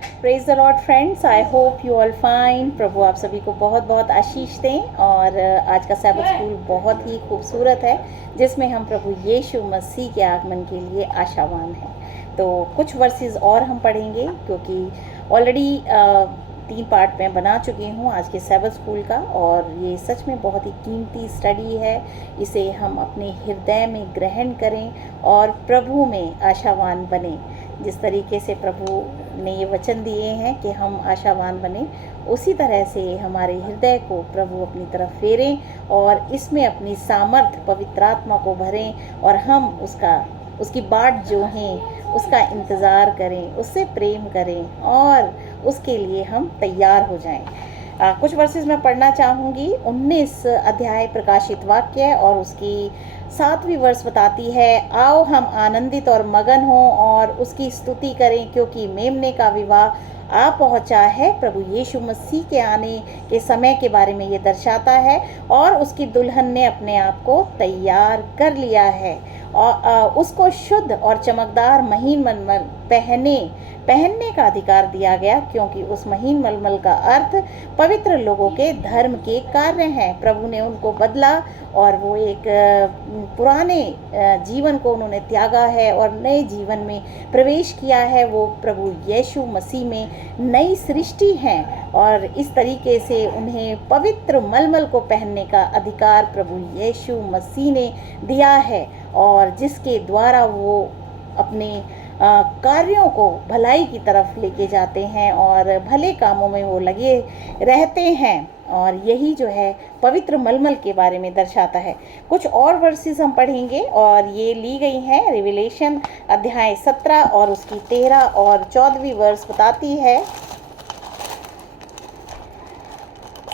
Praise the lord friends, I hope you all fine. प्रभु आप सभी को बहुत बहुत आशीष दें। और आज का सैबथ स्कूल बहुत ही खूबसूरत है, जिसमें हम प्रभु यीशु मसीह के आगमन के लिए आशावान हैं। तो कुछ वर्सेस और हम पढ़ेंगे, क्योंकि ऑलरेडी 3 पार्ट में बना चुकी हूँ आज के सैबथ स्कूल का, और ये सच में बहुत ही कीमती स्टडी है। इसे हम अपने हृदय में ग्रहण करें और प्रभु में आशावान बने। जिस तरीके से प्रभु ने ये वचन दिए हैं कि हम आशावान बने, उसी तरह से हमारे हृदय को प्रभु अपनी तरफ फेरें और इसमें अपनी सामर्थ पवित्र आत्मा को भरें, और हम उसकी बाट जो हैं उसका इंतज़ार करें, उससे प्रेम करें और उसके लिए हम तैयार हो जाएं। कुछ वर्सेस मैं पढ़ना चाहूँगी। 19 अध्याय प्रकाशित वाक्य और उसकी 7वीं वर्ष बताती है, आओ हम आनंदित और मगन हों और उसकी स्तुति करें, क्योंकि मेमने का विवाह आ पहुंचा है। प्रभु यीशु मसीह के आने के समय के बारे में ये दर्शाता है, और उसकी दुल्हन ने अपने आप को तैयार कर लिया है और उसको शुद्ध और चमकदार महीन मलमल पहनने का अधिकार दिया गया, क्योंकि उस महीन मलमल का अर्थ पवित्र लोगों के धर्म के कार्य हैं। प्रभु ने उनको बदला और वो एक पुराने जीवन को उन्होंने त्यागा है और नए जीवन में प्रवेश किया है। वो प्रभु यीशु मसीह में नई सृष्टि हैं, और इस तरीके से उन्हें पवित्र मलमल को पहनने का अधिकार प्रभु यीशु मसीह ने दिया है, और जिसके द्वारा वो अपने कार्यों को भलाई की तरफ लेके जाते हैं और भले कामों में वो लगे रहते हैं। और यही जो है पवित्र मलमल के बारे में दर्शाता है। कुछ और वर्सेस हम पढ़ेंगे, और ये ली गई हैं रिविलेशन अध्याय 17 और उसकी 13 और 14वीं वर्स बताती है।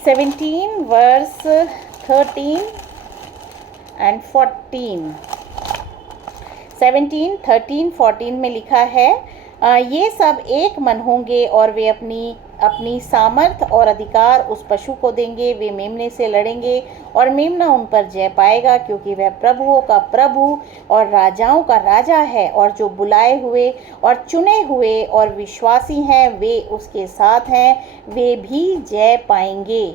17 वर्स 13 एंड 14, 17, 13, 14 में लिखा है, ये सब एक मन होंगे और वे अपनी सामर्थ और अधिकार उस पशु को देंगे। वे मेमने से लड़ेंगे और मेमना उन पर जय पाएगा, क्योंकि वह प्रभुओं का प्रभु और राजाओं का राजा है, और जो बुलाए हुए और चुने हुए और विश्वासी हैं वे उसके साथ हैं, वे भी जय पाएंगे।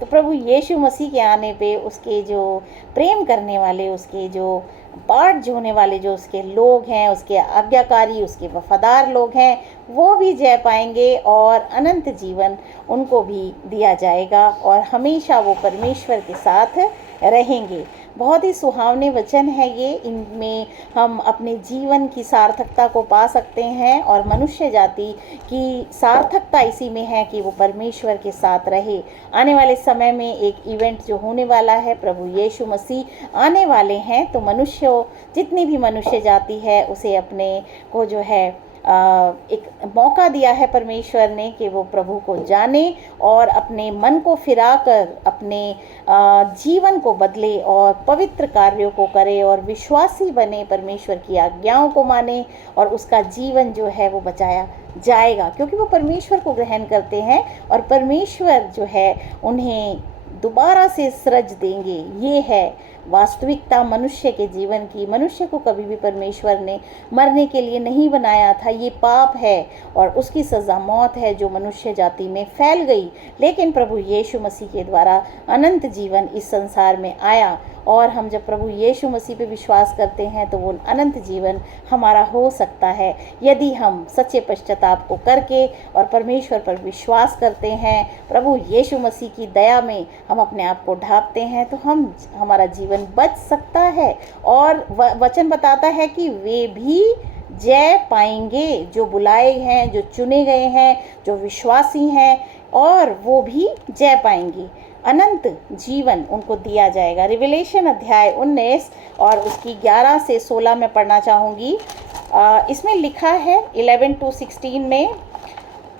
तो प्रभु यीशु मसीह के आने पे उसके जो प्रेम करने वाले, उसके जो बाट जोने वाले जो उसके लोग हैं, उसके आज्ञाकारी, उसके वफादार लोग हैं, वो भी जय पाएंगे और अनंत जीवन उनको भी दिया जाएगा, और हमेशा वो परमेश्वर के साथ रहेंगे। बहुत ही सुहावने वचन है ये। इनमें हम अपने जीवन की सार्थकता को पा सकते हैं, और मनुष्य जाति की सार्थकता इसी में है कि वो परमेश्वर के साथ रहे। आने वाले समय में एक इवेंट जो होने वाला है, प्रभु यीशु मसीह आने वाले हैं, तो जितनी भी मनुष्य जाति है उसे अपने को जो है एक मौका दिया है परमेश्वर ने कि वो प्रभु को जाने और अपने मन को फिराकर अपने जीवन को बदले और पवित्र कार्यों को करे और विश्वासी बने, परमेश्वर की आज्ञाओं को माने, और उसका जीवन जो है वो बचाया जाएगा, क्योंकि वो परमेश्वर को ग्रहण करते हैं और परमेश्वर जो है उन्हें दोबारा से सृज देंगे। ये है वास्तविकता मनुष्य के जीवन की। मनुष्य को कभी भी परमेश्वर ने मरने के लिए नहीं बनाया था। ये पाप है और उसकी सज़ा मौत है जो मनुष्य जाति में फैल गई, लेकिन प्रभु यीशु मसीह के द्वारा अनंत जीवन इस संसार में आया, और हम जब प्रभु यीशु मसीह पे विश्वास करते हैं तो वो अनंत जीवन हमारा हो सकता है, यदि हम सच्चे पश्चाताप को करके और परमेश्वर पर विश्वास करते हैं। प्रभु यीशु मसीह की दया में हम अपने आप को ढांपते हैं, तो हमारा जीवन बच सकता है। और वचन बताता है कि वे भी जय पाएंगे, जो बुलाए हैं, जो चुने गए हैं, जो विश्वासी हैं, और वो भी जय पाएंगे। अनंत जीवन उनको दिया जाएगा। रिविलेशन अध्याय 19 और उसकी 11 से 16 में पढ़ना चाहूँगी। इसमें लिखा है 11 to 16 में,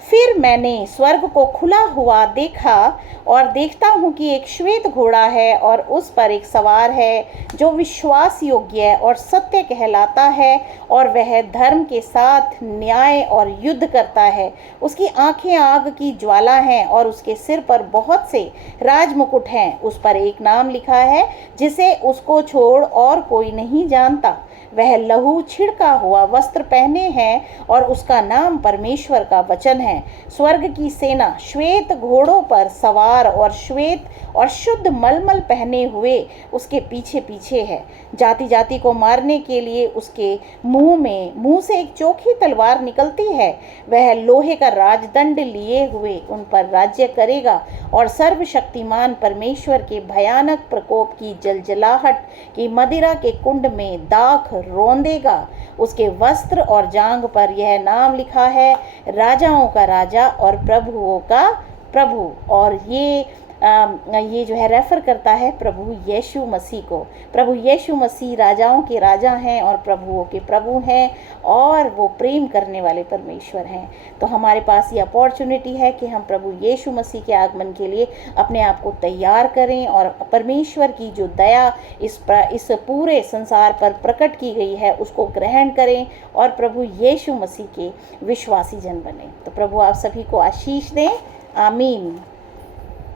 फिर मैंने स्वर्ग को खुला हुआ देखा, और देखता हूँ कि एक श्वेत घोड़ा है, और उस पर एक सवार है जो विश्वास योग्य और सत्य कहलाता है, और वह धर्म के साथ न्याय और युद्ध करता है। उसकी आंखें आग की ज्वाला हैं, और उसके सिर पर बहुत से राजमुकुट हैं। उस पर एक नाम लिखा है जिसे उसको छोड़ और कोई नहीं जानता। वह लहू छिड़का हुआ वस्त्र पहने हैं और उसका नाम परमेश्वर का वचन है। स्वर्ग की सेना श्वेत घोड़ों पर सवार और श्वेत और शुद्ध मलमल पहने हुए उसके पीछे पीछे है। जाति जाति को मारने के लिए उसके मुंह से एक चोखी तलवार निकलती है। वह लोहे का राजदंड लिए हुए उन पर राज्य करेगा और सर्वशक्तिमान परमेश्वर के भयानक प्रकोप की जलजलाहट की मदिरा के कुंड में दाख रौंदेगा। उसके वस्त्र और जांघ पर यह नाम लिखा है, राजाओं का राजा और प्रभुओं का प्रभु। और ये जो है रेफर करता है प्रभु यीशु मसीह को। प्रभु यीशु मसीह राजाओं के राजा हैं और प्रभुओं के प्रभु हैं और वो प्रेम करने वाले परमेश्वर हैं। तो हमारे पास ये अपॉर्चुनिटी है कि हम प्रभु यीशु मसीह के आगमन के लिए अपने आप को तैयार करें और परमेश्वर की जो दया इस पूरे संसार पर प्रकट की गई है उसको ग्रहण करें और प्रभु यीशु मसीह के विश्वासी जन बने। तो प्रभु आप सभी को आशीष दें। आमीन।